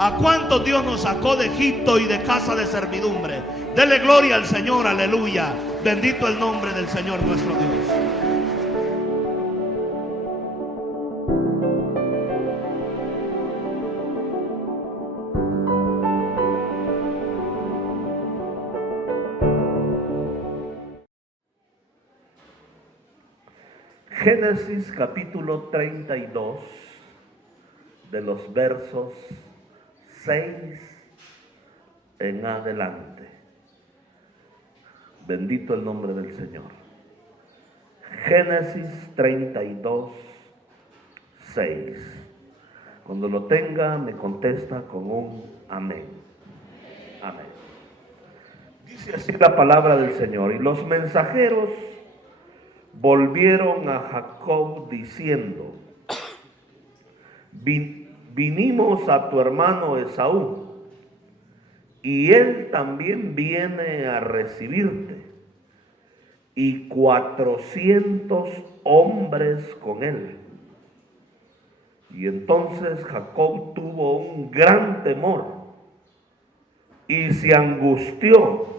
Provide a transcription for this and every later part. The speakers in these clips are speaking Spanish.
¿A cuántos Dios nos sacó de Egipto y de casa de servidumbre? Dele gloria al Señor, aleluya. Bendito el nombre del Señor nuestro Dios. Génesis capítulo 32, de los versos 6 en adelante. Bendito el nombre del Señor. Génesis 32, 6. Cuando lo tenga, me contesta con un amén. Amén. Dice así la palabra del Señor: y los mensajeros volvieron a Jacob diciendo: vinimos a tu hermano Esaú, y él también viene a recibirte, y 400 hombres con él. Y entonces Jacob tuvo un gran temor, y se angustió,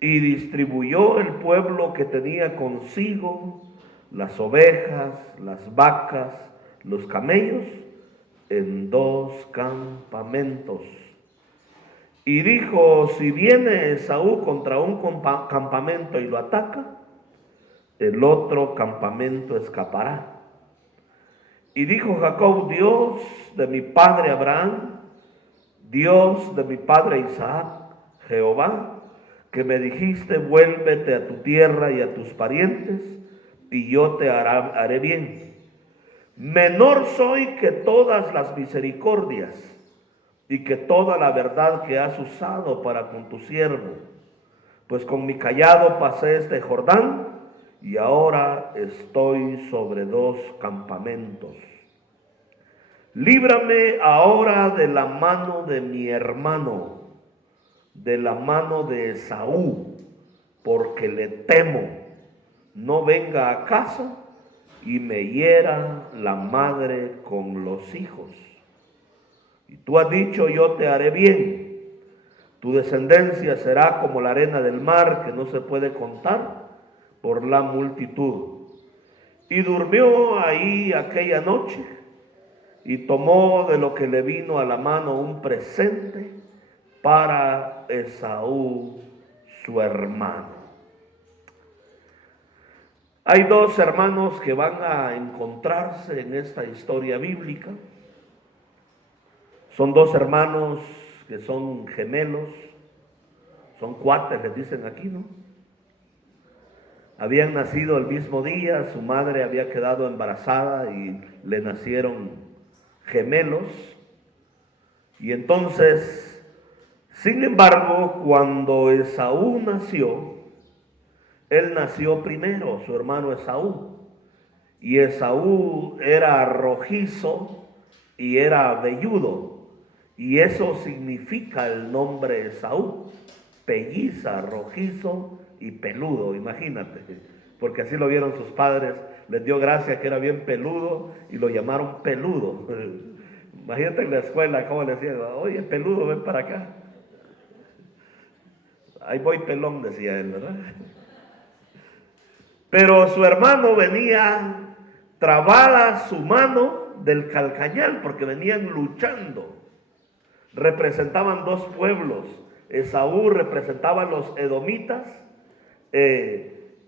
y distribuyó el pueblo que tenía consigo, las ovejas, las vacas, los camellos, en 2 campamentos. Y dijo: si viene Esaú contra un campamento y lo ataca, el otro campamento escapará. Y dijo Jacob: Dios de mi padre Abraham, Dios de mi padre Isaac, Jehová, que me dijiste: vuélvete a tu tierra y a tus parientes, y yo te haré bien. Menor soy que todas las misericordias y que toda la verdad que has usado para con tu siervo, pues con mi cayado pasé este Jordán, y ahora estoy sobre 2 campamentos. Líbrame ahora de la mano de mi hermano, de la mano de Esaú, porque le temo, no venga a casa y me hiera la madre con los hijos. Y tú has dicho: yo te haré bien, tu descendencia será como la arena del mar, que no se puede contar por la multitud. Y durmió ahí aquella noche, y tomó de lo que le vino a la mano un presente para Esaú, su hermano. Hay 2 hermanos que van a encontrarse en esta historia bíblica. Son 2 hermanos que son gemelos, son cuates, les dicen aquí, ¿no? Habían nacido el mismo día, su madre había quedado embarazada y le nacieron gemelos. Y entonces, sin embargo, cuando Esaú nació, él nació primero, su hermano Esaú. Y Esaú era rojizo y era velludo. Y eso significa el nombre Esaú: pelliza, rojizo y peludo. Imagínate, porque así lo vieron sus padres. Les dio gracia que era bien peludo y lo llamaron peludo. Imagínate en la escuela cómo le decían: oye, peludo, ven para acá. Ahí voy pelón, decía él, ¿verdad? Pero su hermano venía trabada su mano del calcañal, porque venían luchando. Representaban 2 pueblos. Esaú representaba a los edomitas,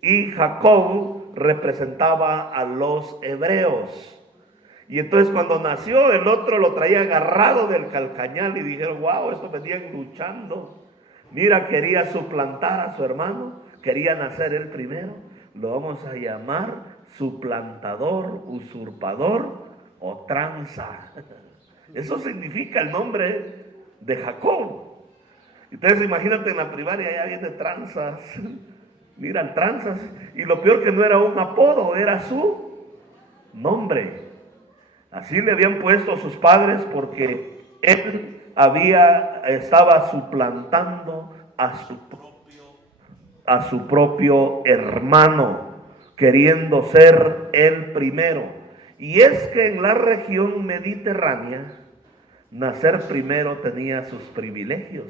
y Jacob representaba a los hebreos. Y entonces cuando nació, el otro lo traía agarrado del calcañal, y dijeron: wow, estos venían luchando. Mira, quería suplantar a su hermano, quería nacer él primero. Lo vamos a llamar suplantador, usurpador o tranza. Eso significa el nombre de Jacob. Entonces imagínate, en la primaria ya viene tranzas. Miran, tranzas. Y lo peor, que no era un apodo, era su nombre. Así le habían puesto sus padres, porque él estaba suplantando a su propio hermano, queriendo ser el primero. Y es que en la región mediterránea nacer primero tenía sus privilegios.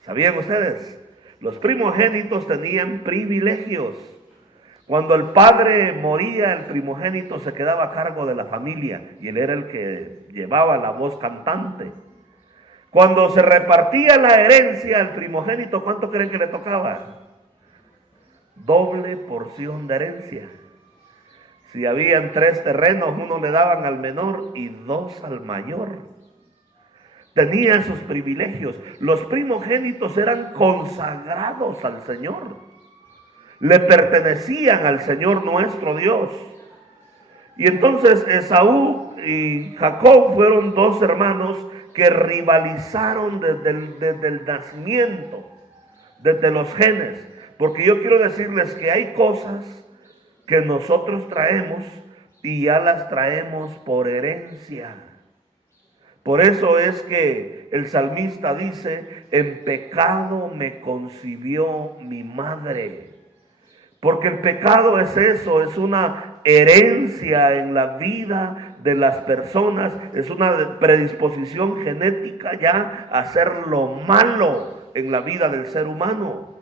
¿Sabían ustedes? Los primogénitos tenían privilegios. Cuando el padre moría, el primogénito se quedaba a cargo de la familia y él era el que llevaba la voz cantante. Cuando se repartía la herencia, el primogénito, ¿cuánto creen que le tocaba? Doble porción de herencia. Si habían 3 terrenos, 1 le daban al menor y 2 al mayor. Tenían sus privilegios. Los primogénitos eran consagrados al Señor. Le pertenecían al Señor nuestro Dios. Y entonces Esaú y Jacob fueron 2 hermanos que rivalizaron desde el nacimiento, desde los genes. Porque yo quiero decirles que hay cosas que nosotros traemos y ya las traemos por herencia. Por eso es que el salmista dice, en pecado me concibió mi madre. Porque el pecado es eso, es una herencia en la vida de las personas, es una predisposición genética ya a hacer lo malo en la vida del ser humano.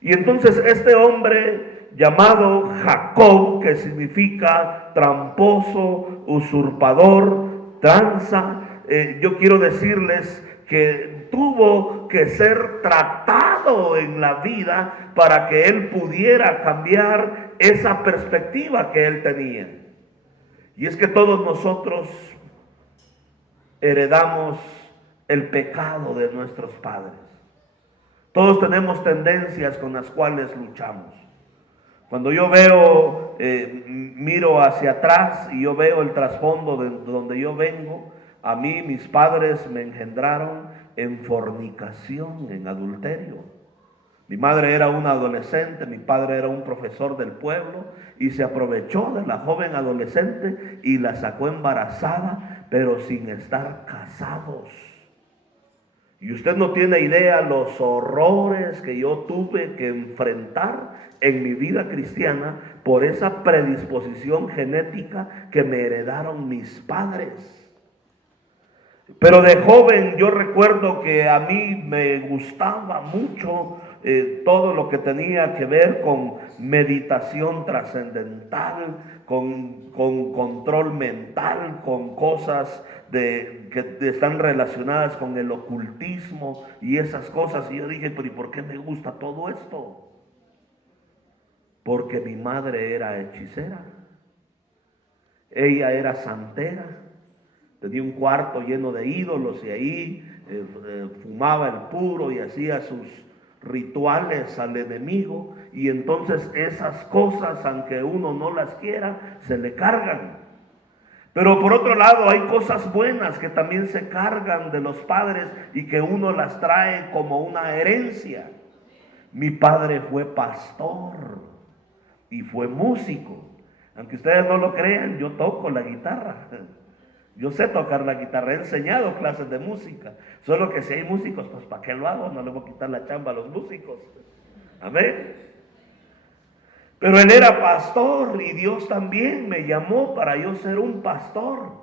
Y entonces este hombre llamado Jacob, que significa tramposo, usurpador, tranza, yo quiero decirles que tuvo que ser tratado en la vida para que él pudiera cambiar esa perspectiva que él tenía. Y es que todos nosotros heredamos el pecado de nuestros padres. Todos tenemos tendencias con las cuales luchamos. Cuando yo veo, miro hacia atrás y yo veo el trasfondo de donde yo vengo, a mí mis padres me engendraron en fornicación, en adulterio. Mi madre era una adolescente, mi padre era un profesor del pueblo y se aprovechó de la joven adolescente y la sacó embarazada, pero sin estar casados. Y usted no tiene idea los horrores que yo tuve que enfrentar en mi vida cristiana por esa predisposición genética que me heredaron mis padres. Pero de joven yo recuerdo que a mí me gustaba mucho todo lo que tenía que ver con meditación trascendental, con control mental, con cosas que están relacionadas con el ocultismo y esas cosas. Y yo dije, pero ¿y por qué me gusta todo esto? Porque mi madre era hechicera, ella era santera, tenía un cuarto lleno de ídolos y ahí fumaba el puro y hacía sus rituales al enemigo, y entonces esas cosas, aunque uno no las quiera, se le cargan. Pero por otro lado hay cosas buenas que también se cargan de los padres y que uno las trae como una herencia. Mi padre fue pastor y fue músico. Aunque ustedes no lo crean, yo toco la guitarra. Yo sé tocar la guitarra, he enseñado clases de música. Solo que si hay músicos, pues ¿para qué lo hago? No le voy a quitar la chamba a los músicos. Amén. Pero él era pastor y Dios también me llamó para yo ser un pastor.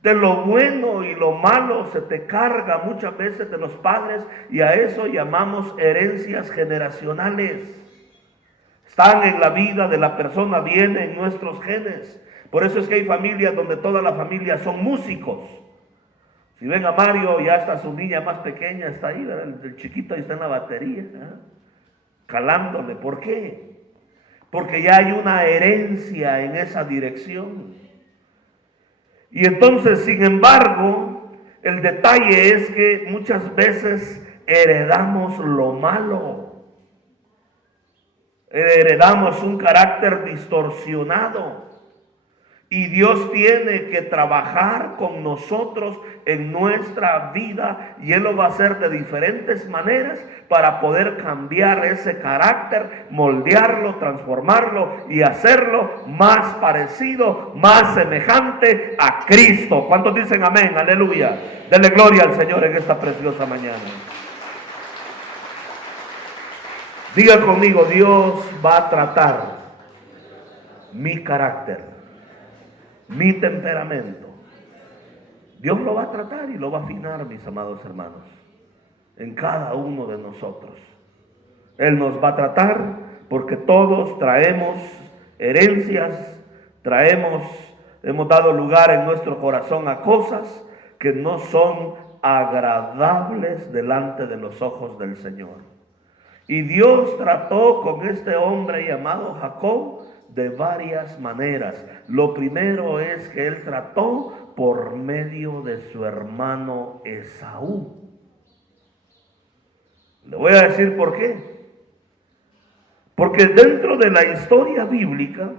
De lo bueno y lo malo se te carga muchas veces de los padres, y a eso llamamos herencias generacionales. Están en la vida de la persona, vienen en nuestros genes. Por eso es que hay familias donde toda la familia son músicos. Si ven a Mario, ya está su niña más pequeña, está ahí, ¿verdad? El chiquito ahí está en la batería, calándole. ¿Por qué? Porque ya hay una herencia en esa dirección. Y entonces, sin embargo, el detalle es que muchas veces heredamos lo malo. Heredamos un carácter distorsionado. Y Dios tiene que trabajar con nosotros en nuestra vida, y Él lo va a hacer de diferentes maneras para poder cambiar ese carácter, moldearlo, transformarlo y hacerlo más parecido, más semejante a Cristo. ¿Cuántos dicen amén? Aleluya. Denle gloria al Señor en esta preciosa mañana. Diga conmigo, Dios va a tratar mi carácter, mi temperamento, Dios lo va a tratar y lo va a afinar, mis amados hermanos, en cada uno de nosotros. Él nos va a tratar porque todos traemos herencias, hemos dado lugar en nuestro corazón a cosas que no son agradables delante de los ojos del Señor. Y Dios trató con este hombre llamado Jacob de varias maneras. Lo primero es que Él trató por medio de su hermano Esaú. Le voy a decir por qué. Porque dentro de la historia bíblica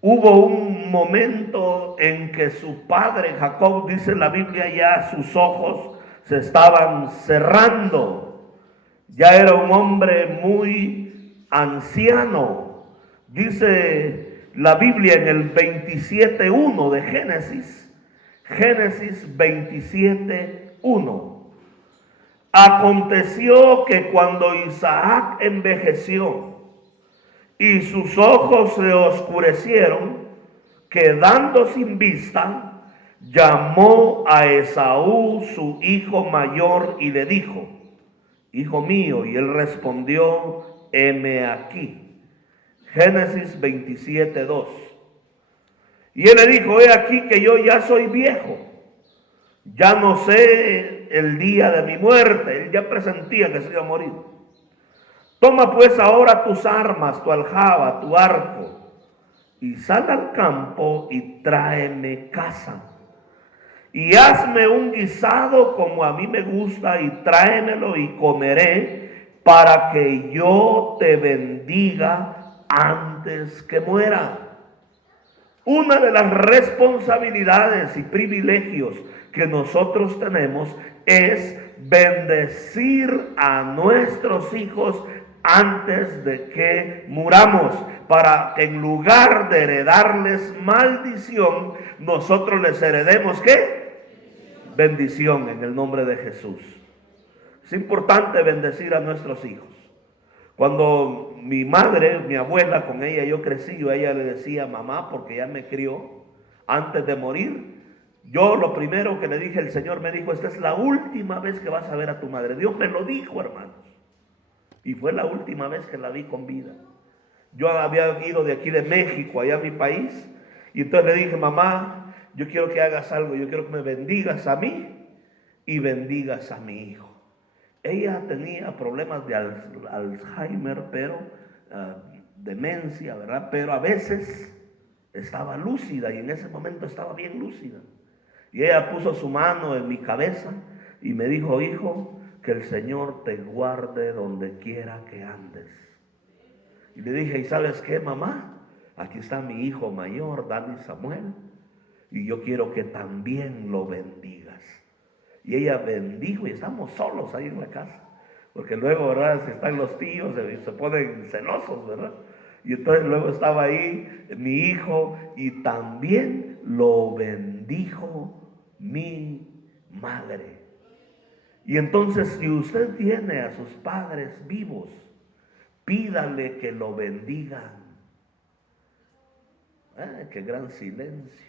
hubo un momento en que su padre Jacob, dice la Biblia, ya sus ojos se estaban cerrando. Ya era un hombre muy anciano. Dice la Biblia en el 27:1 de Génesis. Génesis 27:1. Aconteció que cuando Isaac envejeció y sus ojos se oscurecieron, quedando sin vista, llamó a Esaú su hijo mayor y le dijo: hijo mío. Y él respondió: heme aquí. Génesis 27:2. Y él le dijo: he aquí que yo ya soy viejo, ya no sé el día de mi muerte. Él ya presentía que se iba a morir. Toma pues ahora tus armas, tu aljaba, tu arco, y sal al campo y tráeme caza. Y hazme un guisado como a mí me gusta, y tráemelo y comeré, para que yo te bendiga antes que muera. Una de las responsabilidades y privilegios que nosotros tenemos es bendecir a nuestros hijos antes de que muramos, para que en lugar de heredarles maldición, nosotros les heredemos ¿qué? Bendición, en el nombre de Jesús. Es importante bendecir a nuestros hijos. Cuando mi madre, mi abuela, con ella yo crecí, yo a ella le decía mamá, porque ella me crió antes de morir. Yo lo primero que le dije, el Señor me dijo: esta es la última vez que vas a ver a tu madre. Dios me lo dijo, hermanos. Y fue la última vez que la vi con vida. Yo había ido de aquí de México, allá a mi país, y entonces le dije: mamá, yo quiero que hagas algo, yo quiero que me bendigas a mí y bendigas a mi hijo. Ella tenía problemas de Alzheimer, pero demencia, ¿verdad? Pero a veces estaba lúcida, y en ese momento estaba bien lúcida. Y ella puso su mano en mi cabeza y me dijo: hijo, que el Señor te guarde donde quiera que andes. Y le dije: ¿y sabes qué, mamá? Aquí está mi hijo mayor, Dani Samuel, y yo quiero que también lo bendigas. Y ella bendijo, y estamos solos ahí en la casa, porque luego, ¿verdad?, si están los tíos se ponen celosos, ¿verdad? Y entonces luego estaba ahí mi hijo, y también lo bendijo mi madre. Y entonces, si usted tiene a sus padres vivos, pídale que lo bendigan. ¡Qué gran silencio!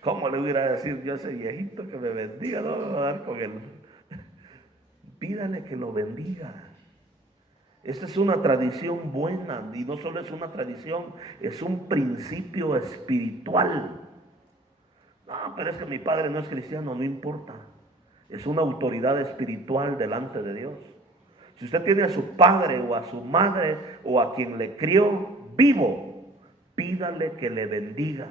¿Cómo le hubiera decir yo a ese viejito que me bendiga? No me va a dar con él. Pídale que lo bendiga. Esta es una tradición buena, y no solo es una tradición, es un principio espiritual. No, pero es que mi padre no es cristiano, no importa. Es una autoridad espiritual delante de Dios. Si usted tiene a su padre o a su madre o a quien le crió vivo, pídale que le bendiga,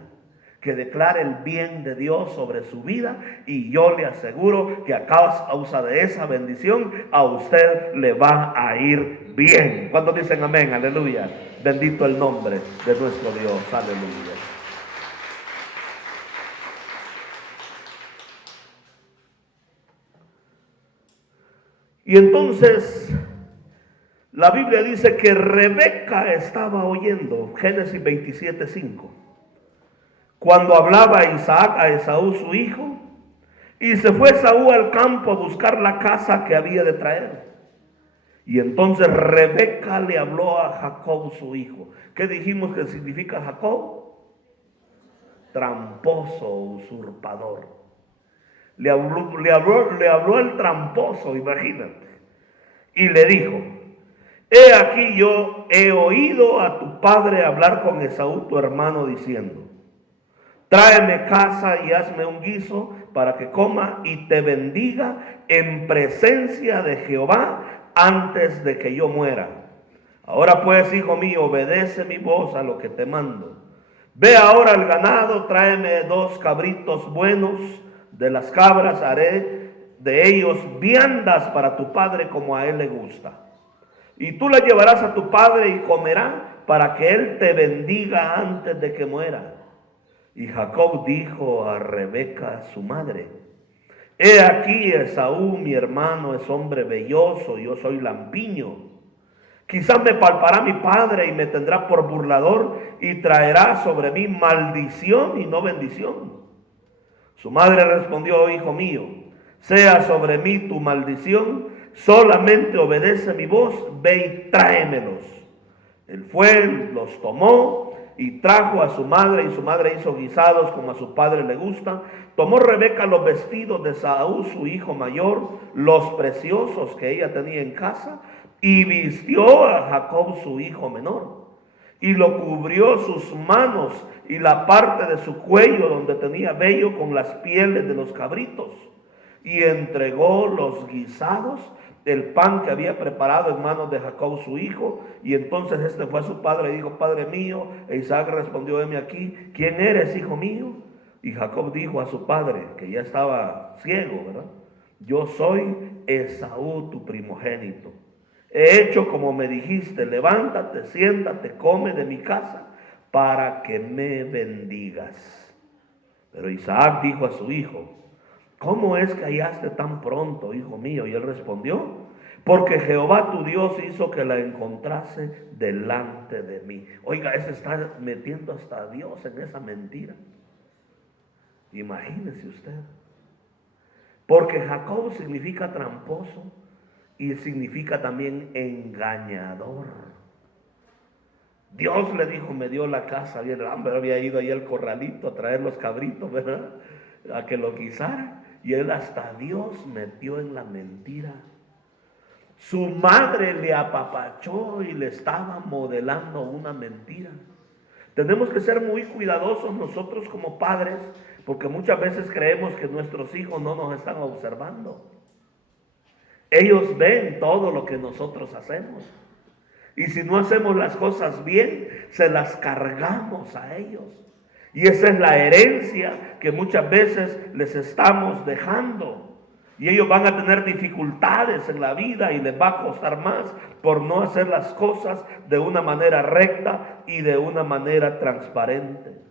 que declare el bien de Dios sobre su vida, y yo le aseguro que a causa de esa bendición a usted le va a ir bien. ¿Cuántos dicen amén? Aleluya. Bendito el nombre de nuestro Dios. Aleluya. Y entonces la Biblia dice que Rebeca estaba oyendo, Génesis 27:5, cuando hablaba Isaac a Esaú su hijo, y se fue Esaú al campo a buscar la caza que había de traer. Y entonces Rebeca le habló a Jacob su hijo. ¿Qué dijimos que significa Jacob? tramposo, usurpador. Le habló el tramposo, imagínate. Y le dijo: he aquí yo he oído a tu padre hablar con Esaú tu hermano diciendo: tráeme caza y hazme un guiso para que coma y te bendiga en presencia de Jehová antes de que yo muera. Ahora pues, hijo mío, obedece mi voz a lo que te mando. Ve ahora al ganado, tráeme 2 cabritos buenos de las cabras, haré de ellos viandas para tu padre como a él le gusta. Y tú las llevarás a tu padre y comerá para que él te bendiga antes de que muera. Y Jacob dijo a Rebeca, su madre: he aquí Esaú mi hermano es hombre velloso, yo soy lampiño. Quizás me palpará mi padre y me tendrá por burlador y traerá sobre mí maldición y no bendición. Su madre respondió: hijo mío, sea sobre mí tu maldición, solamente obedece mi voz, ve y tráemelos. Él fue, los tomó y trajo a su madre, y su madre hizo guisados como a su padre le gusta. Tomó Rebeca los vestidos de Esaú, su hijo mayor, los preciosos que ella tenía en casa, y vistió a Jacob, su hijo menor, y lo cubrió sus manos y la parte de su cuello donde tenía vello con las pieles de los cabritos, y entregó los guisados, el pan que había preparado en manos de Jacob su hijo. Y entonces este fue a su padre y dijo: padre mío. E Isaac respondió: heme aquí, ¿quién eres, hijo mío? Y Jacob dijo a su padre, que ya estaba ciego, ¿verdad: yo soy Esaú, tu primogénito. He hecho como me dijiste, levántate, siéntate, come de mi casa, para que me bendigas. Pero Isaac dijo a su hijo: ¿cómo es que hallaste tan pronto, hijo mío? Y él respondió: porque Jehová tu Dios hizo que la encontrase delante de mí. Oiga, este está metiendo hasta a Dios en esa mentira. Imagínese usted. Porque Jacob significa tramposo y significa también engañador. Dios le dijo, me dio la casa, bien hambre, había ido ahí al corralito a traer los cabritos, ¿verdad?, a que lo guisara. Y él hasta Dios metió en la mentira. Su madre le apapachó y le estaba modelando una mentira. Tenemos que ser muy cuidadosos nosotros como padres, porque muchas veces creemos que nuestros hijos no nos están observando. Ellos ven todo lo que nosotros hacemos. Y si no hacemos las cosas bien, se las cargamos a ellos. Y esa es la herencia que muchas veces les estamos dejando. Y ellos van a tener dificultades en la vida y les va a costar más por no hacer las cosas de una manera recta y de una manera transparente.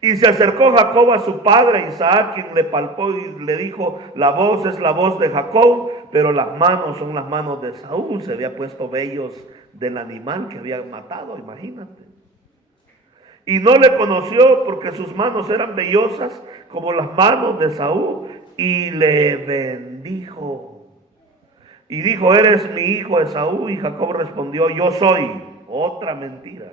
Y se acercó Jacob a su padre Isaac, quien le palpó y le dijo: la voz es la voz de Jacob, pero las manos son las manos de Saúl. Se había puesto vellos del animal que había matado, imagínate. Y no le conoció porque sus manos eran vellosas como las manos de Saúl, y le bendijo. Y dijo: eres mi hijo Esaú. Y Jacob respondió: yo soy. Otra mentira.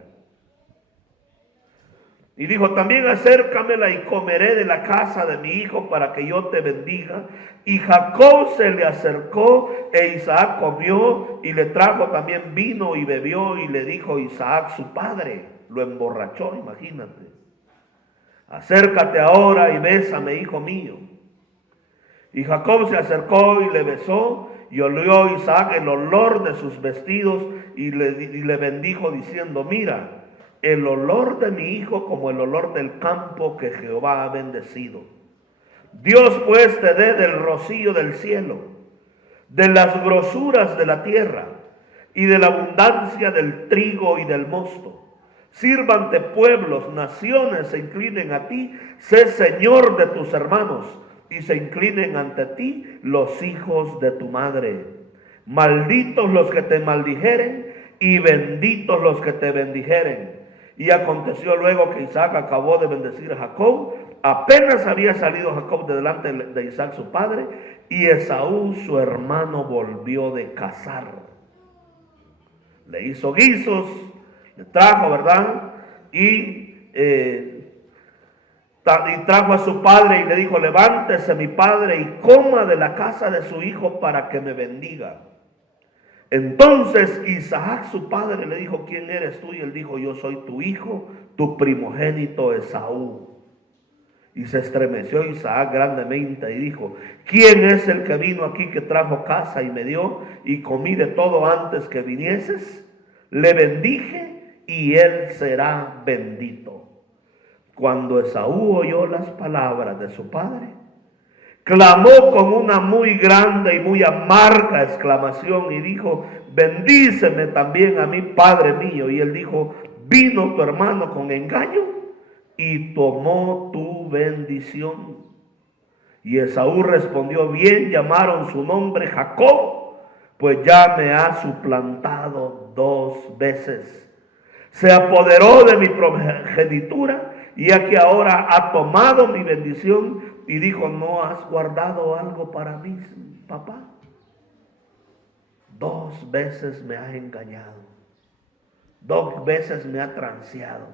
Y dijo: también acércamela y comeré de la casa de mi hijo para que yo te bendiga. Y Jacob se le acercó e Isaac comió y le trajo también vino y bebió. Y le dijo Isaac su padre, lo emborrachó, imagínate: acércate ahora y bésame, hijo mío. Y Jacob se acercó y le besó, y olió Isaac el olor de sus vestidos y le bendijo diciendo: mira, el olor de mi hijo como el olor del campo que Jehová ha bendecido. Dios pues te dé del rocío del cielo, de las grosuras de la tierra y de la abundancia del trigo y del mosto. Sírvante pueblos, naciones se inclinen a ti, sé Señor de tus hermanos, y se inclinen ante ti los hijos de tu madre. Malditos los que te maldijeren y benditos los que te bendijeren. Y aconteció luego que Isaac acabó de bendecir a Jacob, apenas había salido Jacob de delante de Isaac su padre, y Esaú su hermano volvió de cazar. Le hizo guisos, le trajo, ¿verdad? Y Y trajo a su padre y le dijo: levántese mi padre y coma de la casa de su hijo para que me bendiga. Entonces Isaac su padre le dijo: ¿quién eres tú? Y él dijo: yo soy tu hijo, tu primogénito Esaú. Y se estremeció Isaac grandemente y dijo: ¿quién es el que vino aquí, que trajo casa y me dio, y comí de todo antes que vinieses? Le bendije y él será bendito. Cuando Esaú oyó las palabras de su padre, clamó con una muy grande y muy amarga exclamación y dijo: bendíceme también a mí, padre mío. Y él dijo: vino tu hermano con engaño y tomó tu bendición. Y Esaú respondió: bien llamaron su nombre Jacob, pues ya me ha suplantado 2 veces. Se apoderó de mi primogenitura, y aquí ahora ha tomado mi bendición. Y dijo: ¿no has guardado algo para mí, papá? 2 veces me has engañado, 2 veces me ha transeado,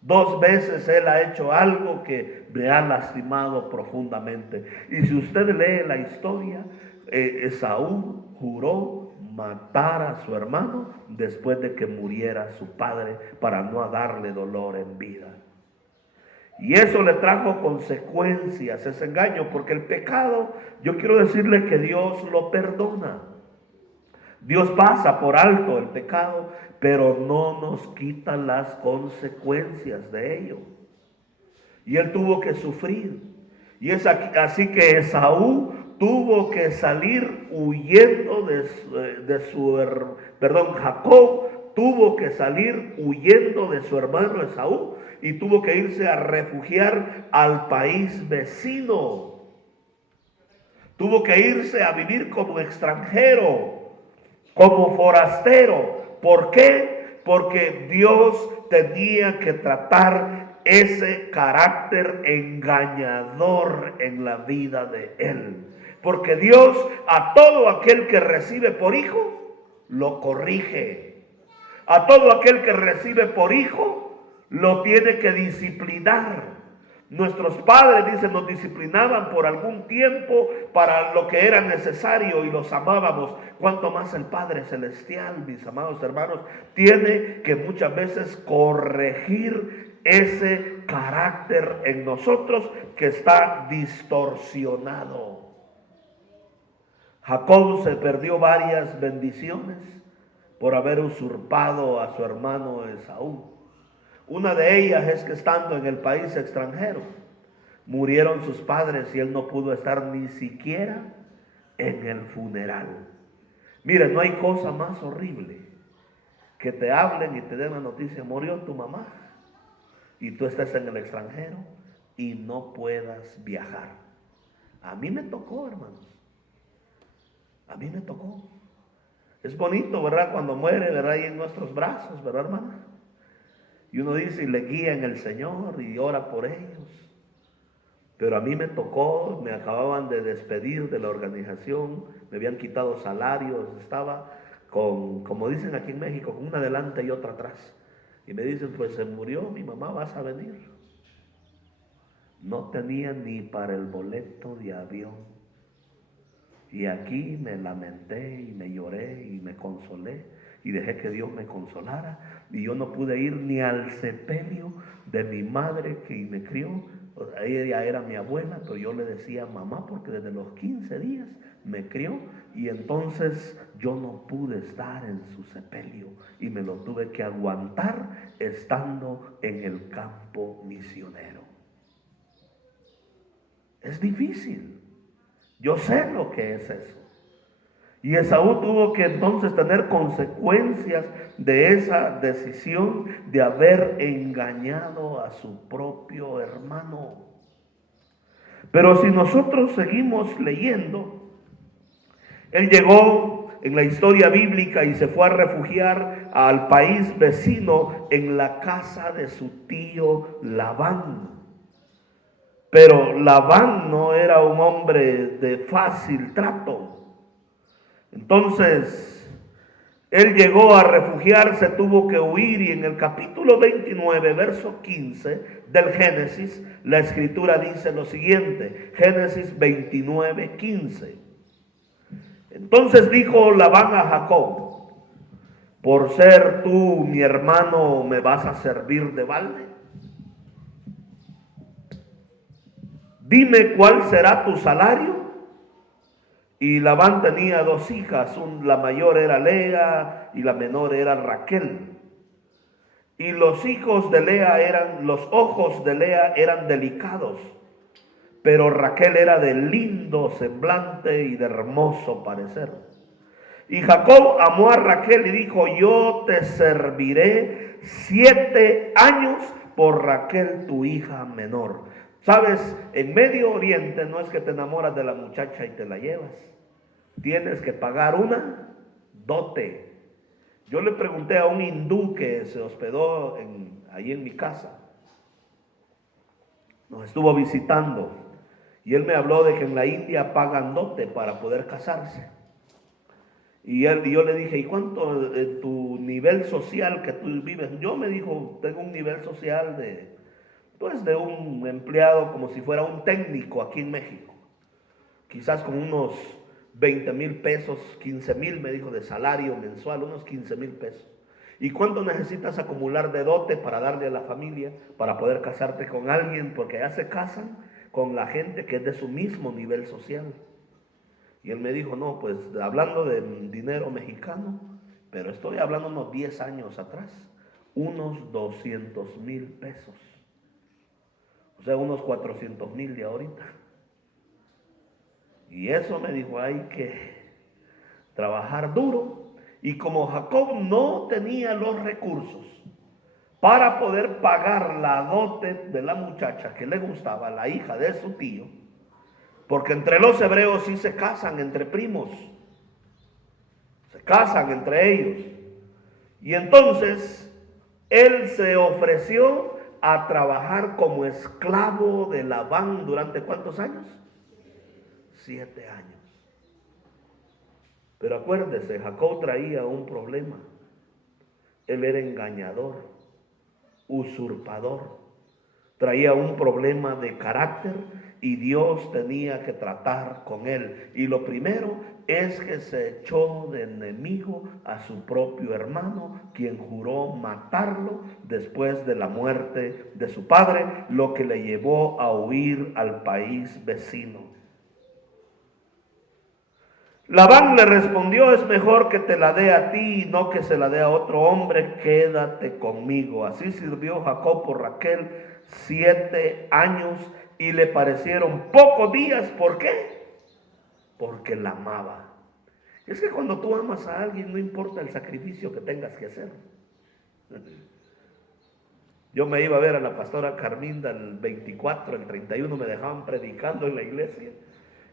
2 veces él ha hecho algo que me ha lastimado profundamente. Y si usted lee la historia, Esaú juró matar a su hermano después de que muriera su padre, para no darle dolor en vida. Y eso le trajo consecuencias, ese engaño, porque el pecado, yo quiero decirle que Dios lo perdona. Dios pasa por alto el pecado, pero no nos quita las consecuencias de ello. Y él tuvo que sufrir. Y es así que Esaú tuvo que salir huyendo Jacob tuvo que salir huyendo de su hermano Esaú y tuvo que irse a refugiar al país vecino. Tuvo que irse a vivir como extranjero, como forastero. ¿Por qué? Porque Dios tenía que tratar ese carácter engañador en la vida de él. Porque Dios a todo aquel que recibe por hijo, lo corrige. A todo aquel que recibe por hijo, lo tiene que disciplinar. Nuestros padres, dicen, nos disciplinaban por algún tiempo para lo que era necesario y los amábamos. Cuanto más el Padre Celestial, mis amados hermanos, tiene que muchas veces corregir ese carácter en nosotros que está distorsionado. Jacob se perdió varias bendiciones por haber usurpado a su hermano Esaú. Una de ellas es que estando en el país extranjero, murieron sus padres y él no pudo estar ni siquiera en el funeral. Mire, no hay cosa más horrible que te hablen y te den la noticia: murió tu mamá, y tú estés en el extranjero y no puedas viajar. A mí me tocó, hermanos. A mí me tocó. Es bonito, ¿verdad? Cuando muere, ¿verdad? Ahí en nuestros brazos, ¿verdad, hermana? Y uno dice y le guía en el Señor y ora por ellos. Pero a mí me tocó, me acababan de despedir de la organización, me habían quitado salarios, estaba con, como dicen aquí en México, con una adelante y otra atrás. Y me dicen: pues se murió mi mamá, ¿vas a venir? No tenía ni para el boleto de avión. Y aquí me lamenté y me lloré y me consolé y dejé que Dios me consolara. Y yo no pude ir ni al sepelio de mi madre que me crió. Ella era mi abuela, pero yo le decía mamá porque desde los 15 días me crió. Y entonces yo no pude estar en su sepelio y me lo tuve que aguantar estando en el campo misionero. Es difícil. Yo sé lo que es eso. Y Esaú tuvo que entonces tener consecuencias de esa decisión de haber engañado a su propio hermano. Pero si nosotros seguimos leyendo, él llegó en la historia bíblica y se fue a refugiar al país vecino en la casa de su tío Labán. Pero Labán no era un hombre de fácil trato. Entonces, Él llegó a refugiarse, tuvo que huir, y en el capítulo 29, verso 15 del Génesis, la escritura dice lo siguiente, Génesis 29, 15. Entonces dijo Labán a Jacob: ¿por ser tú mi hermano me vas a servir de balde? Dime cuál será tu salario. Y Labán tenía dos hijas, la mayor era Lea y la menor era Raquel. Y los ojos de Lea eran delicados, pero Raquel era de lindo semblante y de hermoso parecer. Y Jacob amó a Raquel y dijo: yo te serviré 7 años por Raquel tu hija menor. Sabes, en Medio Oriente no es que te enamoras de la muchacha y te la llevas. Tienes que pagar una dote. Yo le pregunté a un hindú que se hospedó ahí en mi casa. Nos estuvo visitando. Y él me habló de que en la India pagan dote para poder casarse. Y yo le dije: ¿y cuánto tu nivel social que tú vives? Yo, me dijo, tengo un nivel social de un empleado, como si fuera un técnico aquí en México. Quizás con unos 20,000 pesos, 15,000 me dijo de salario mensual, unos 15,000 pesos. ¿Y cuánto necesitas acumular de dote para darle a la familia, para poder casarte con alguien? Porque ya se casan con la gente que es de su mismo nivel social. Y él me dijo: no, pues hablando de dinero mexicano, pero estoy hablando unos 10 años atrás, unos 200,000 pesos. O sea, unos 400,000 de ahorita. Y eso, me dijo, hay que trabajar duro. Y como Jacob no tenía los recursos para poder pagar la dote de la muchacha que le gustaba, la hija de su tío, porque entre los hebreos sí se casan entre primos, se casan entre ellos. Y entonces él se ofreció a trabajar como esclavo de Labán durante ¿cuántos años? 7 años. Pero acuérdese, Jacob traía un problema. Él era engañador, usurpador, traía un problema de carácter y Dios tenía que tratar con él. Y lo primero es que se echó de enemigo a su propio hermano, quien juró matarlo después de la muerte de su padre, lo que le llevó a huir al país vecino. Labán le respondió: es mejor que te la dé a ti y no que se la dé a otro hombre, quédate conmigo. Así sirvió Jacob por Raquel 7 años y le parecieron pocos días. ¿Por qué? Porque la amaba. Es que cuando tú amas a alguien no importa el sacrificio que tengas que hacer. Yo me iba a ver a la pastora Carminda el 24, el 31 me dejaban predicando en la iglesia.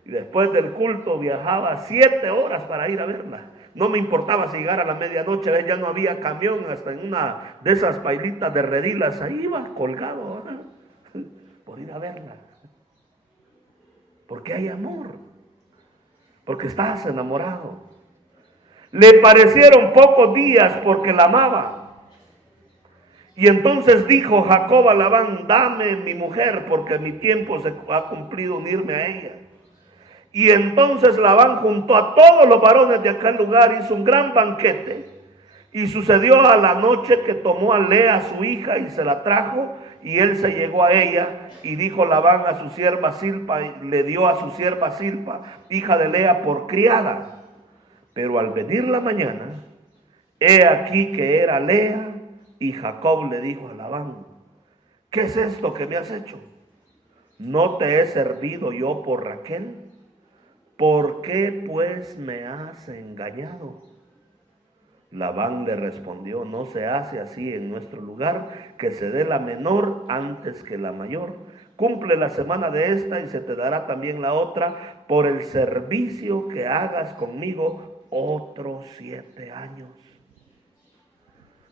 Y después del culto viajaba 7 horas para ir a verla. No me importaba si llegara a la medianoche, ya no había camión, hasta en una de esas pailitas de redilas, ahí iba colgado, ¿eh? Por ir a verla. Porque hay amor, porque estás enamorado. Le parecieron pocos días porque la amaba. Y entonces dijo Jacob a Labán: dame mi mujer, porque mi tiempo se ha cumplido unirme a ella. Y entonces Labán juntó a todos los varones de aquel lugar, hizo un gran banquete. Y sucedió a la noche que tomó a Lea su hija y se la trajo, y él se llegó a ella, y dijo Labán a su sierva Zilpa, y le dio a su sierva Zilpa, hija de Lea, por criada. Pero al venir la mañana, he aquí que era Lea, y Jacob le dijo a Labán: ¿qué es esto que me has hecho? ¿No te he servido yo por Raquel? ¿Por qué pues me has engañado? Labán le respondió: no se hace así en nuestro lugar, que se dé la menor antes que la mayor. Cumple la semana de esta y se te dará también la otra por el servicio que hagas conmigo otros 7 años.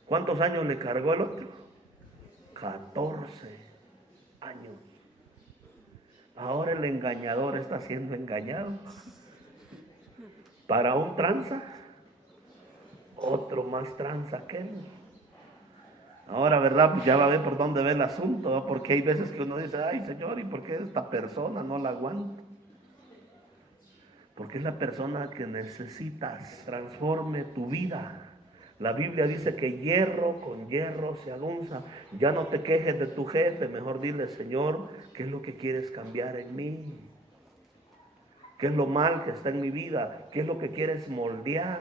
¿Cuántos años le cargó el otro? 14 años. Ahora el engañador está siendo engañado para un tranza. otro más tranza que él. Ahora, ¿verdad? Pues ya va a ver por dónde ve el asunto, ¿no? Porque hay veces que uno dice, ay Señor, ¿y por qué esta persona no la aguanto? Porque es la persona que necesitas transforme tu vida. La Biblia dice que hierro con hierro se aguza. Ya no te quejes de tu jefe, mejor dile, Señor, ¿qué es lo que quieres cambiar en mí? ¿Qué es lo mal que está en mi vida? ¿Qué es lo que quieres moldear?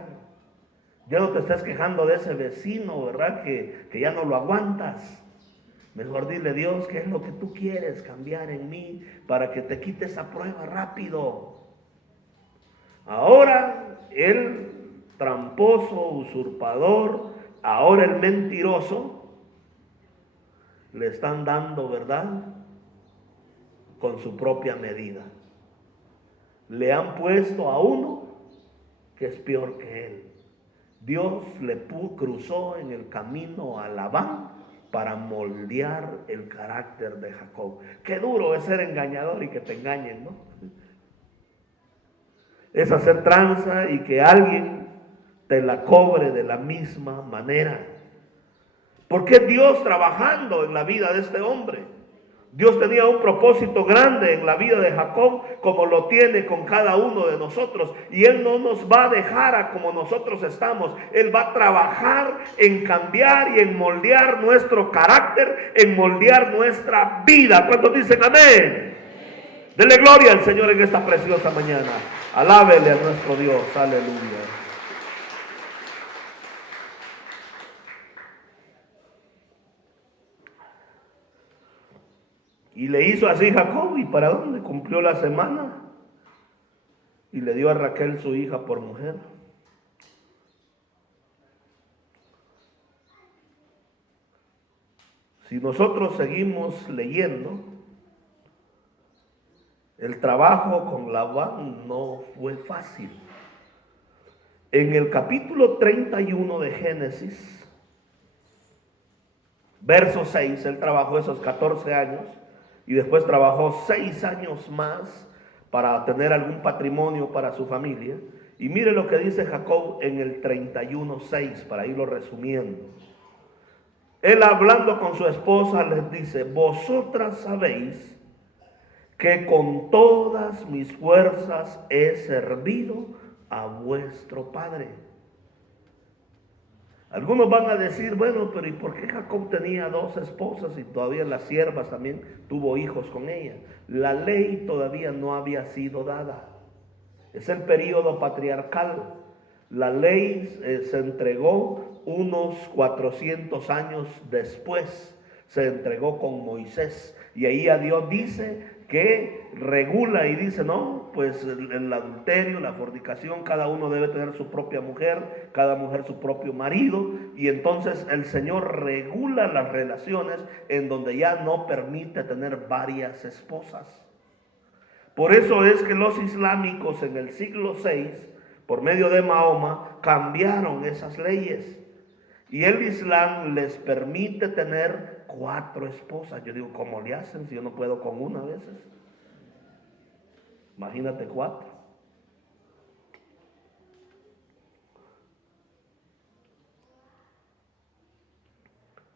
Ya no te estás quejando de ese vecino, ¿verdad? Que ya no lo aguantas. Mejor dile, Dios, ¿qué es lo que tú quieres cambiar en mí para que te quite esa prueba rápido? Ahora el tramposo, usurpador, ahora el mentiroso, le están dando, ¿verdad? Con su propia medida. Le han puesto a uno que es peor que él. Dios le cruzó en el camino a Labán para moldear el carácter de Jacob. Qué duro es ser engañador y que te engañen, ¿no? Es hacer tranza y que alguien te la cobre de la misma manera. ¿Por qué Dios trabajando en la vida de este hombre? Dios tenía un propósito grande en la vida de Jacob, como lo tiene con cada uno de nosotros. Y Él no nos va a dejar a como nosotros estamos. Él va a trabajar en cambiar y en moldear nuestro carácter, en moldear nuestra vida. ¿Cuántos dicen amén? Dele gloria al Señor en esta preciosa mañana. Alábele a nuestro Dios. Aleluya. Y le hizo así Jacob. ¿Y para dónde? Cumplió la semana. Y le dio a Raquel su hija por mujer. Si nosotros seguimos leyendo, el trabajo con Labán no fue fácil. En el capítulo 31 de Génesis, verso 6, él trabajó esos 14 años y después trabajó 6 años más para tener algún patrimonio para su familia. Y mire lo que dice Jacob en el 31:6, para irlo resumiendo. Él, hablando con su esposa, les dice: vosotras sabéis que con todas mis fuerzas he servido a vuestro padre. Algunos van a decir, bueno, pero ¿y por qué Jacob tenía 2 esposas y todavía las siervas también tuvo hijos con ella? La ley todavía no había sido dada. Es el período patriarcal. La ley se entregó unos 400 años después. Se entregó con Moisés. Y ahí a Dios dice que regula y dice, no, pues el adulterio, la fornicación, cada uno debe tener su propia mujer, cada mujer su propio marido. Y entonces el Señor regula las relaciones en donde ya no permite tener varias esposas. Por eso es que los islámicos en el siglo VI, por medio de Mahoma, cambiaron esas leyes. Y el Islam les permite tener 4 esposas. Yo digo, ¿cómo le hacen si yo no puedo con una a veces? Imagínate 4.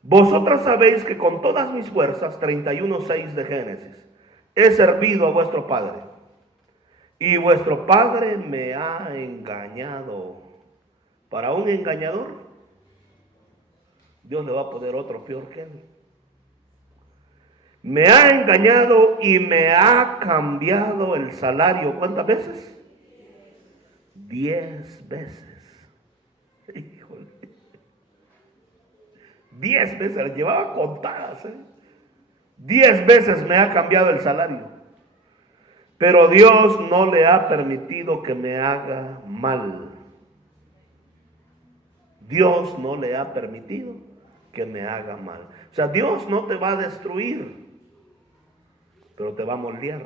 Vosotras sabéis que con todas mis fuerzas, 31:6 de Génesis, he servido a vuestro padre. Y vuestro padre me ha engañado. Para un engañador, Dios le va a poner otro peor que él. Me ha engañado y me ha cambiado el salario. ¿Cuántas veces? 10 veces. Híjole. 10 veces, las llevaba contadas. 10 veces me ha cambiado el salario. Pero Dios no le ha permitido que me haga mal. Dios no le ha permitido que me haga mal. O sea, Dios no te va a destruir, pero te va a moldear.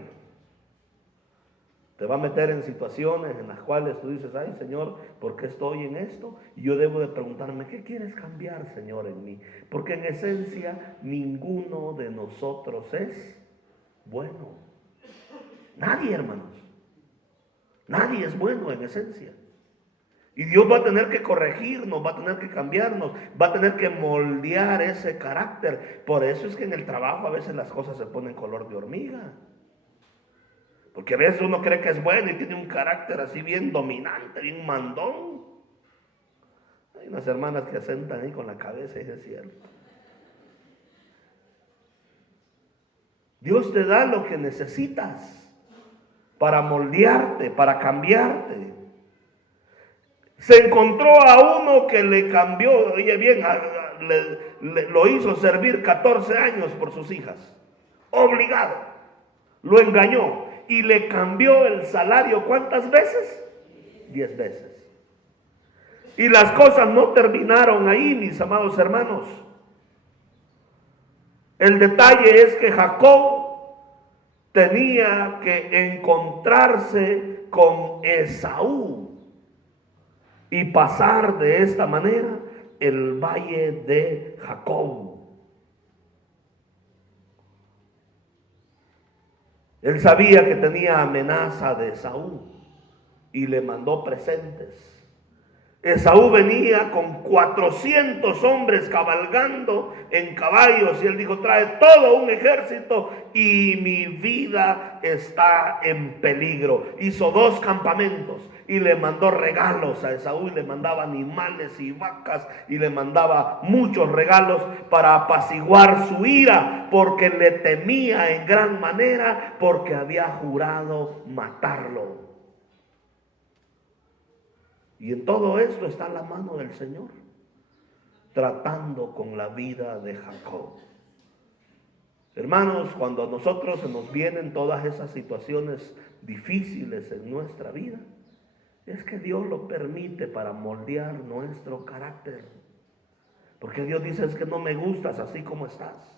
Te va a meter en situaciones en las cuales tú dices, ay Señor, ¿por qué estoy en esto? Y yo debo de preguntarme, ¿qué quieres cambiar, Señor, en mí? Porque en esencia ninguno de nosotros es bueno. Nadie, hermanos. Nadie es bueno en esencia. Y Dios va a tener que corregirnos, va a tener que cambiarnos, va a tener que moldear ese carácter. Por eso es que en el trabajo a veces las cosas se ponen color de hormiga. Porque a veces uno cree que es bueno y tiene un carácter así bien dominante, bien mandón. Hay unas hermanas que asentan ahí con la cabeza y es cierto. Dios te da lo que necesitas para moldearte, para cambiarte. Se encontró a uno que le cambió, oye bien, lo hizo servir 14 años por sus hijas, obligado, lo engañó y le cambió el salario, ¿cuántas veces? 10 veces. Y las cosas no terminaron ahí, mis amados hermanos. El detalle es que Jacob tenía que encontrarse con Esaú y pasar de esta manera el valle de Jacob. Él sabía que tenía amenaza de Esaú y le mandó presentes. Esaú venía con 400 hombres cabalgando en caballos y él dijo, trae todo un ejército y mi vida está en peligro. Hizo 2 campamentos y le mandó regalos a Esaú y le mandaba animales y vacas y le mandaba muchos regalos para apaciguar su ira porque le temía en gran manera porque había jurado matarlo. Y en todo esto está la mano del Señor, tratando con la vida de Jacob. Hermanos, cuando a nosotros se nos vienen todas esas situaciones difíciles en nuestra vida, es que Dios lo permite para moldear nuestro carácter. Porque Dios dice, es que no me gustas así como estás.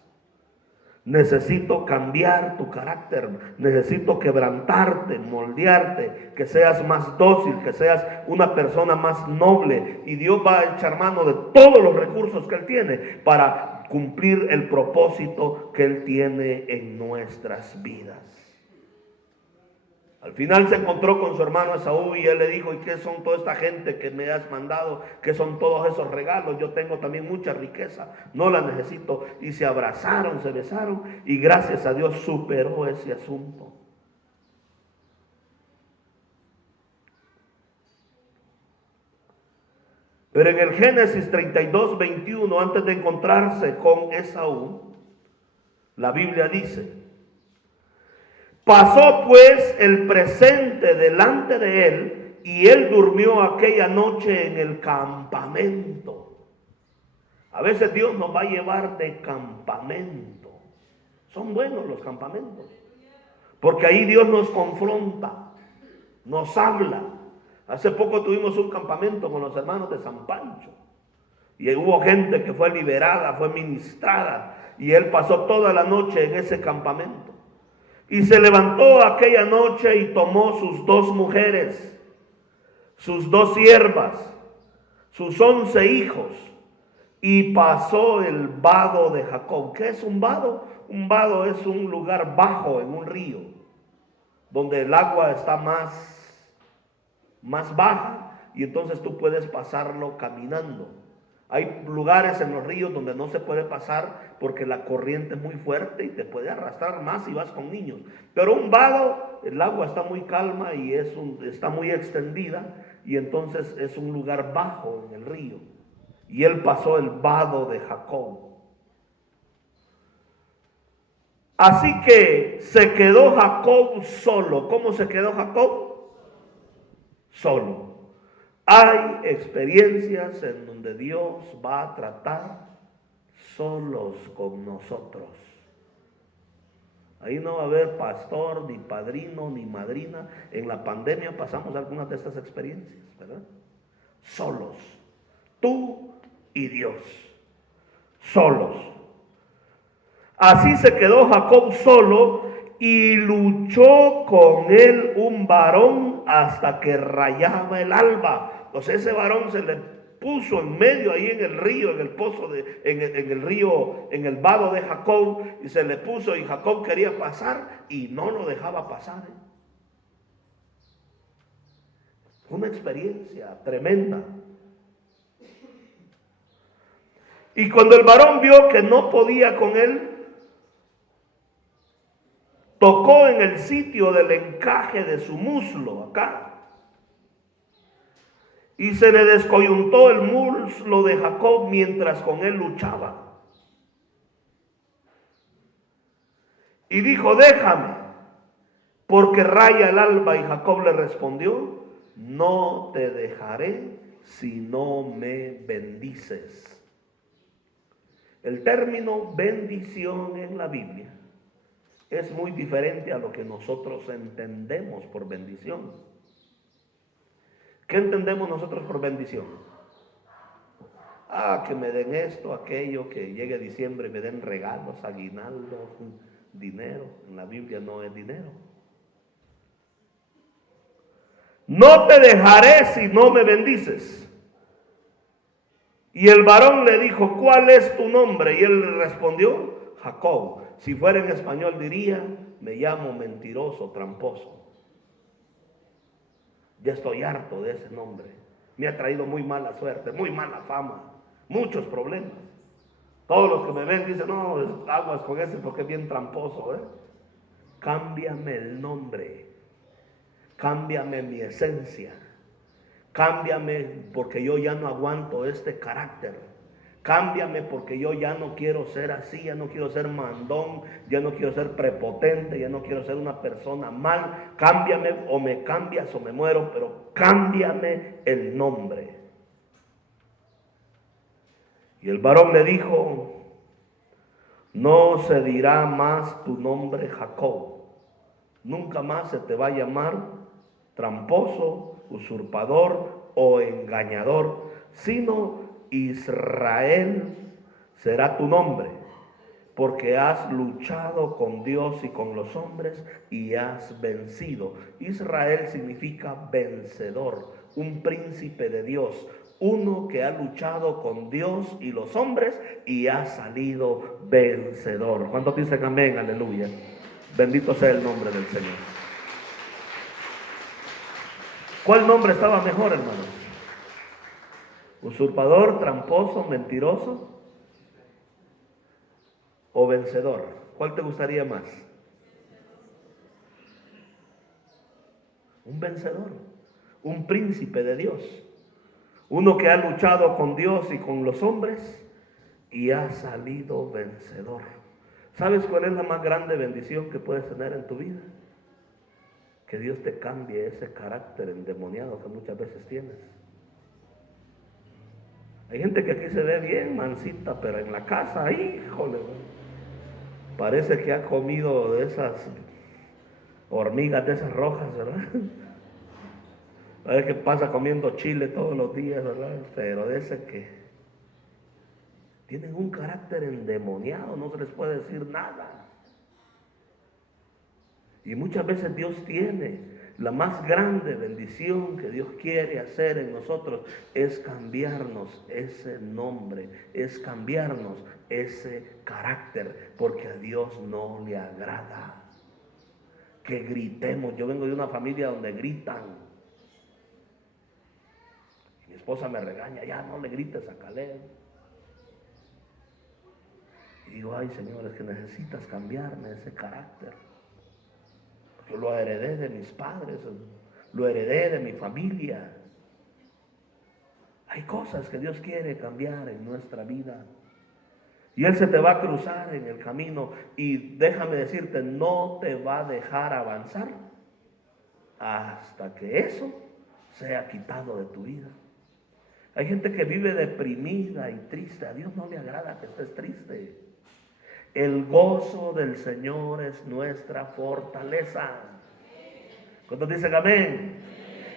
Necesito cambiar tu carácter, necesito quebrantarte, moldearte, que seas más dócil, que seas una persona más noble. Y Dios va a echar mano de todos los recursos que Él tiene para cumplir el propósito que Él tiene en nuestras vidas. Al final se encontró con su hermano Esaú y él le dijo, ¿y qué son toda esta gente que me has mandado? ¿Qué son todos esos regalos? Yo tengo también mucha riqueza, no la necesito. Y se abrazaron, se besaron y gracias a Dios superó ese asunto. Pero en el Génesis 32, 21, antes de encontrarse con Esaú, la Biblia dice, pasó pues el presente delante de él y él durmió aquella noche en el campamento. A veces Dios nos va a llevar de campamento. Son buenos los campamentos, porque ahí Dios nos confronta, nos habla. Hace poco tuvimos un campamento con los hermanos de San Pancho y hubo gente que fue liberada, fue ministrada y él pasó toda la noche en ese campamento. Y se levantó aquella noche y tomó sus 2 mujeres, sus 2 siervas, sus 11 hijos, y pasó el vado de Jacob. ¿Qué es un vado? Un vado es un lugar bajo en un río, donde el agua está más baja, y entonces tú puedes pasarlo caminando. Hay lugares en los ríos donde no se puede pasar porque la corriente es muy fuerte y te puede arrastrar más si vas con niños. Pero un vado, el agua está muy calma y está muy extendida y entonces es un lugar bajo en el río. Y él pasó el vado de Jacob. Así que se quedó Jacob solo. ¿Cómo se quedó Jacob? Solo. Hay experiencias en donde Dios va a tratar solos con nosotros. Ahí no va a haber pastor, ni padrino, ni madrina. En la pandemia pasamos algunas de estas experiencias, ¿verdad? Solos. Tú y Dios. Solos. Así se quedó Jacob solo y luchó con él un varón hasta que rayaba el alba. Entonces ese varón se le puso en medio ahí en el río, en el pozo, en el río, en el vado de Jacob, y se le puso y Jacob quería pasar y no lo dejaba pasar. Una experiencia tremenda. Y cuando el varón vio que no podía con él, tocó en el sitio del encaje de su muslo, acá, y se le descoyuntó el muslo de Jacob mientras con él luchaba. Y dijo: déjame, porque raya el alba. Y Jacob le respondió: no te dejaré si no me bendices. El término bendición en la Biblia es muy diferente a lo que nosotros entendemos por bendición. ¿Qué entendemos nosotros por bendición? Que me den esto, aquello, que llegue diciembre y me den regalos, aguinaldos, dinero. En la Biblia no es dinero. No te dejaré si no me bendices. Y el varón le dijo: ¿cuál es tu nombre? Y él le respondió: Jacob. Si fuera en español diría: me llamo mentiroso, tramposo. Ya estoy harto de ese nombre. Me ha traído muy mala suerte, muy mala fama, muchos problemas. Todos los que me ven dicen: no, aguas con ese porque es bien tramposo. Cámbiame el nombre, cámbiame mi esencia, cámbiame porque yo ya no aguanto este carácter. Cámbiame porque yo ya no quiero ser así, ya no quiero ser mandón, ya no quiero ser prepotente, ya no quiero ser una persona mal. Cámbiame, o me cambias o me muero, pero cámbiame el nombre. Y el varón le dijo: no se dirá más tu nombre Jacob. Nunca más se te va a llamar tramposo, usurpador o engañador, sino Israel será tu nombre, porque has luchado con Dios y con los hombres y has vencido. Israel significa vencedor, un príncipe de Dios, uno que ha luchado con Dios y los hombres y ha salido vencedor. ¿Cuántos dicen amén? Aleluya. Bendito sea el nombre del Señor. ¿Cuál nombre estaba mejor, hermanos? ¿Usurpador, tramposo, mentiroso o vencedor? ¿Cuál te gustaría más? Un vencedor, un príncipe de Dios, uno que ha luchado con Dios y con los hombres y ha salido vencedor. ¿Sabes cuál es la más grande bendición que puedes tener en tu vida? Que Dios te cambie ese carácter endemoniado que muchas veces tienes. Hay gente que aquí se ve bien mansita, pero en la casa, híjole, parece que ha comido de esas hormigas, de esas rojas, ¿verdad? A ver qué pasa comiendo chile todos los días, ¿verdad? Pero de ese que tienen un carácter endemoniado, no se les puede decir nada. Y muchas veces Dios tiene la más grande bendición que Dios quiere hacer en nosotros, es cambiarnos ese nombre, es cambiarnos ese carácter, porque a Dios no le agrada que gritemos. Yo vengo de una familia donde gritan. Mi esposa me regaña: ya no le grites a Caleb. Y digo: ay, Señor, es que necesitas cambiarme ese carácter. Yo lo heredé de mis padres, lo heredé de mi familia. Hay cosas que Dios quiere cambiar en nuestra vida. Y Él se te va a cruzar en el camino y déjame decirte, no te va a dejar avanzar hasta que eso sea quitado de tu vida. Hay gente que vive deprimida y triste. A Dios no le agrada que estés triste. El gozo del Señor es nuestra fortaleza. ¿Cuántos dicen amén?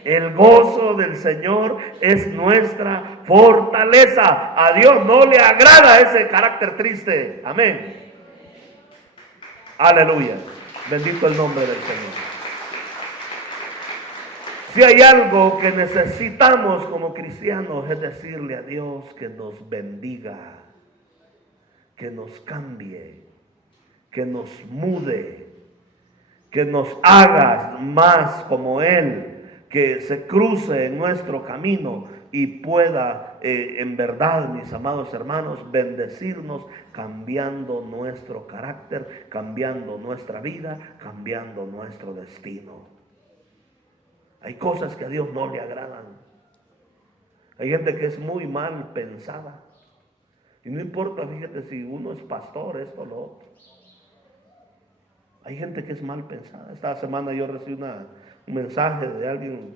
El gozo del Señor es nuestra fortaleza. A Dios no le agrada ese carácter triste. Amén. Aleluya. Bendito el nombre del Señor. Si hay algo que necesitamos como cristianos es decirle a Dios que nos bendiga, que nos cambie, que nos mude, que nos haga más como Él, que se cruce en nuestro camino y pueda en verdad, mis amados hermanos, bendecirnos, cambiando nuestro carácter, cambiando nuestra vida, cambiando nuestro destino. Hay cosas que a Dios no le agradan. Hay gente que es muy mal pensada. Y no importa, fíjate, si uno es pastor, esto o lo otro. Hay gente que es mal pensada. Esta semana yo recibí un mensaje de alguien.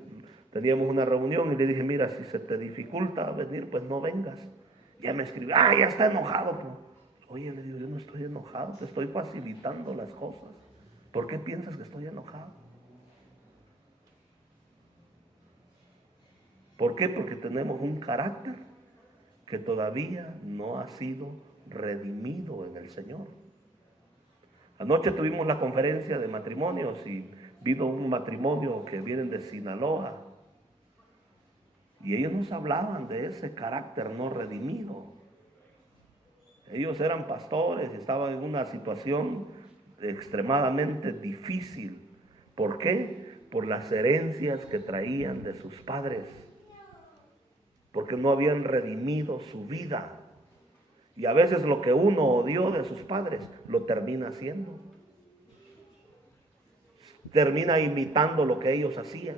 Teníamos una reunión y le dije, mira, si se te dificulta venir, pues no vengas. Ya me escribió, ya está enojado. Pues. Oye, le digo, yo no estoy enojado, te estoy facilitando las cosas. ¿Por qué piensas que estoy enojado? ¿Por qué? Porque tenemos un carácter que todavía no ha sido redimido en el Señor. Anoche tuvimos la conferencia de matrimonios y vino un matrimonio que vienen de Sinaloa. Y ellos nos hablaban de ese carácter no redimido. Ellos eran pastores y estaban en una situación extremadamente difícil. ¿Por qué? Por las herencias que traían de sus padres. Porque no habían redimido su vida. Y a veces lo que uno odió de sus padres, lo termina haciendo. Termina imitando lo que ellos hacían.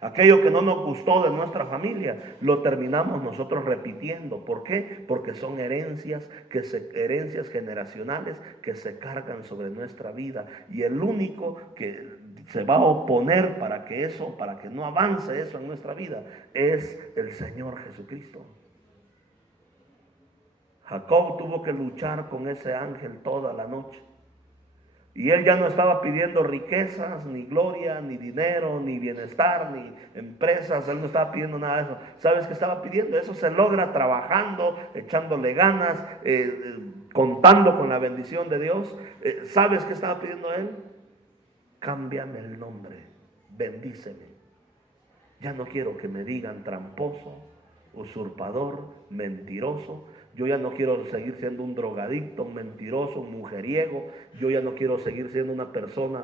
Aquello que no nos gustó de nuestra familia, lo terminamos nosotros repitiendo. ¿Por qué? Porque son herencias generacionales que se cargan sobre nuestra vida. Y el único que se va a oponer para que no avance eso en nuestra vida, es el Señor Jesucristo. Jacob tuvo que luchar con ese ángel toda la noche. Y él ya no estaba pidiendo riquezas, ni gloria, ni dinero, ni bienestar, ni empresas. Él no estaba pidiendo nada de eso. ¿Sabes qué estaba pidiendo? Eso se logra trabajando, echándole ganas, contando con la bendición de Dios. ¿Sabes qué estaba pidiendo él? Cámbiame el nombre, bendíceme. Ya no quiero que me digan tramposo, usurpador, mentiroso. Yo ya no quiero seguir siendo un drogadicto, un mentiroso, un mujeriego. Yo ya no quiero seguir siendo una persona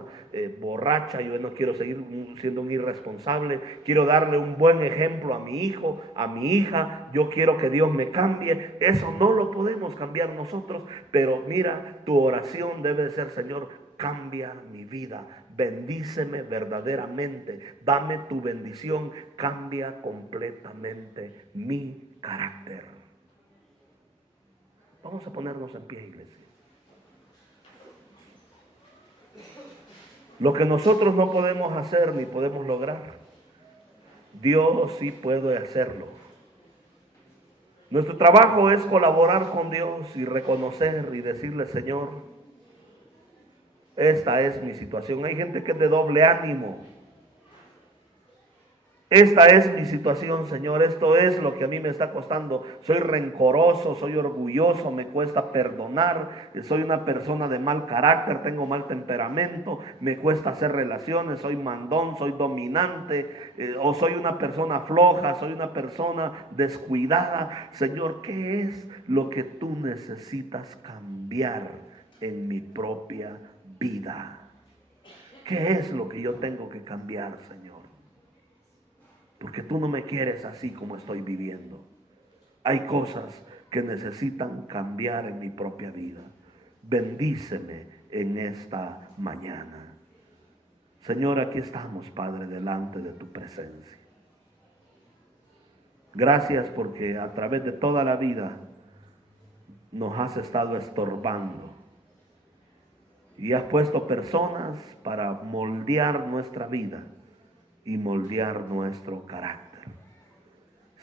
borracha. Yo ya no quiero seguir siendo un irresponsable. Quiero darle un buen ejemplo a mi hijo, a mi hija. Yo quiero que Dios me cambie. Eso no lo podemos cambiar nosotros. Pero mira, tu oración debe ser: Señor, cambia mi vida. Bendíceme verdaderamente. Dame tu bendición. Cambia completamente mi carácter. Vamos a ponernos en pie, iglesia. Lo que nosotros no podemos hacer ni podemos lograr, Dios sí puede hacerlo. Nuestro trabajo es colaborar con Dios y reconocer y decirle: Señor, esta es mi situación. Hay gente que es de doble ánimo. Esta es mi situación, Señor. Esto es lo que a mí me está costando. Soy rencoroso, soy orgulloso, me cuesta perdonar. Soy una persona de mal carácter, tengo mal temperamento, me cuesta hacer relaciones, soy mandón, soy dominante, o soy una persona floja, soy una persona descuidada. Señor, ¿qué es lo que tú necesitas cambiar en mi propia vida? ¿Qué es lo que yo tengo que cambiar, Señor? Porque tú no me quieres así como estoy viviendo. Hay cosas que necesitan cambiar en mi propia vida. Bendíceme en esta mañana. Señor, aquí estamos, Padre, delante de tu presencia. Gracias porque a través de toda la vida nos has estado estorbando. Y has puesto personas para moldear nuestra vida y moldear nuestro carácter.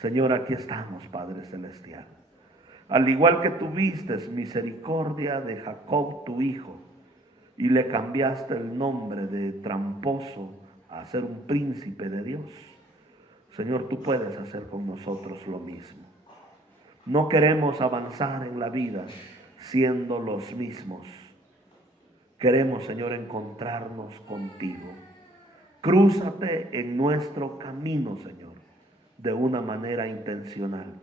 Señor, aquí estamos, Padre Celestial. Al igual que tuviste misericordia de Jacob, tu hijo, y le cambiaste el nombre de tramposo a ser un príncipe de Dios, Señor, tú puedes hacer con nosotros lo mismo. No queremos avanzar en la vida siendo los mismos. Queremos, Señor, encontrarnos contigo. Crúzate en nuestro camino, Señor, de una manera intencional.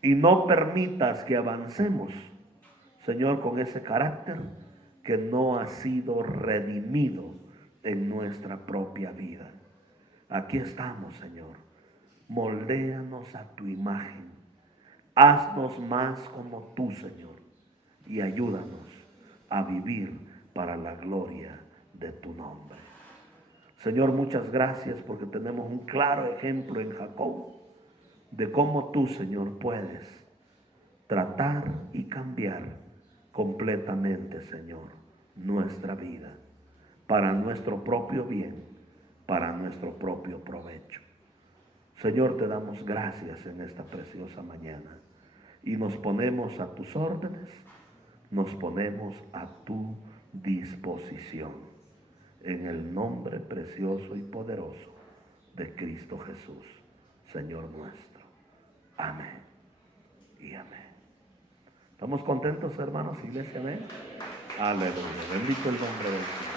Y no permitas que avancemos, Señor, con ese carácter que no ha sido redimido en nuestra propia vida. Aquí estamos, Señor. Moldéanos a tu imagen. Haznos más como tú, Señor. Y ayúdanos a vivir para la gloria de tu nombre. Señor, muchas gracias porque tenemos un claro ejemplo en Jacob de cómo tú, Señor, puedes tratar y cambiar completamente, Señor, nuestra vida para nuestro propio bien, para nuestro propio provecho. Señor, te damos gracias en esta preciosa mañana y nos ponemos a tus órdenes, nos ponemos a tu disposición, en el nombre precioso y poderoso de Cristo Jesús, Señor nuestro. Amén y amén. ¿Estamos contentos, hermanos, iglesia? Amén. Aleluya. Bendito el nombre del Señor.